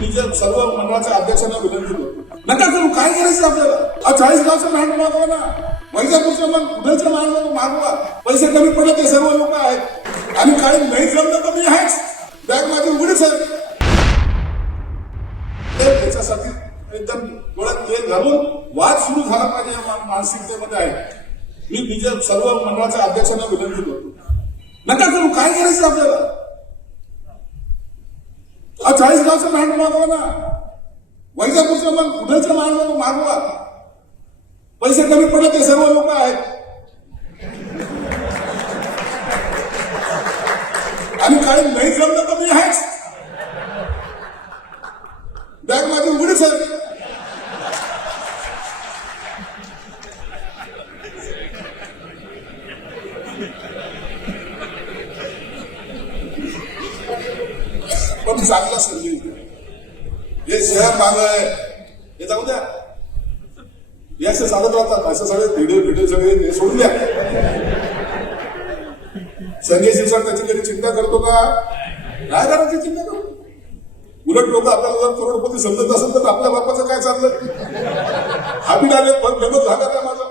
BJP सर्व मंडळाच्या अध्यक्षांना विनंती करतो, नका करू. काय करायचं आपल्याला? 40 गावचं भांड मागवा ना, वैजापूरचं मग उद्याचं भांड मागवा. पैसे कमी पडले ते सर्व लोक आहेत आणि काही नाही जमलं तर मी आहेच. बॅग माझी उघडीच आहे. त्याच्यासाठी एकदम डोळ्यात तेल घालून वाद सुरू झाला पाहिजे या मानसिकतेमध्ये आहे. मी बीजेपी सर्व मंडळाच्या अध्यक्षांना विनंती करतो, नका करू. काय करायचं आपल्याला? 40 गावचं भांड मागवा ना, वैजापूरचं मग उद्याचं भांड मागवा. पैसे कमी पडले ते सर्व लोक आहेत आणि काही नाही जमलं तर मी आहेच. बॅग माझी उघडीच आहे. पण चांगला संधी हे शहर माग आहे, हे जाऊ द्या. हे असे चालत राहतात. असं सगळे व्हिडिओ सगळे हे सोडून द्या. संजय शिरसाट त्याची कधी चिंता करतो का? काय करायची चिंता करतो? उलट लोक आपल्याला जर करोडपती समजत असेल तर आपल्या बापाचं काय चाललं? हाबी आले पण फेमस झाला का माझा?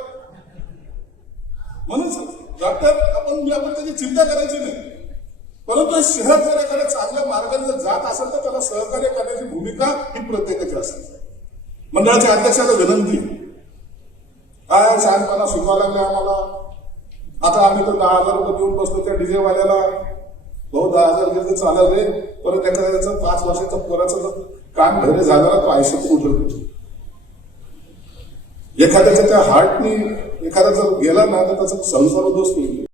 म्हणून आपण त्याची चिंता करायची नाही. परंतु शहर जर एखाद्या चांगल्या मार्गाने जर जात असेल तर त्याला सहकार्य करण्याची भूमिका ही प्रत्येकाची असेल. मंडळाच्या अध्यक्षाला विनंती, काय शहाणपणा सुचवा लागले आम्हाला. आता आम्ही तर 10,000 रुपये देऊन बसतो त्या डीजे वाल्याला. भाऊ 10,000 घेतलं चालेल रे, परत एखाद्याचं 5 वर्षाचं पोराचं काम घरी झालं तो आयुष्यात उठवतो. एखाद्याच्या त्या हार्टनी एखादा जर गेला ना तर त्याचा संसार उद्ध्वस्त होईल.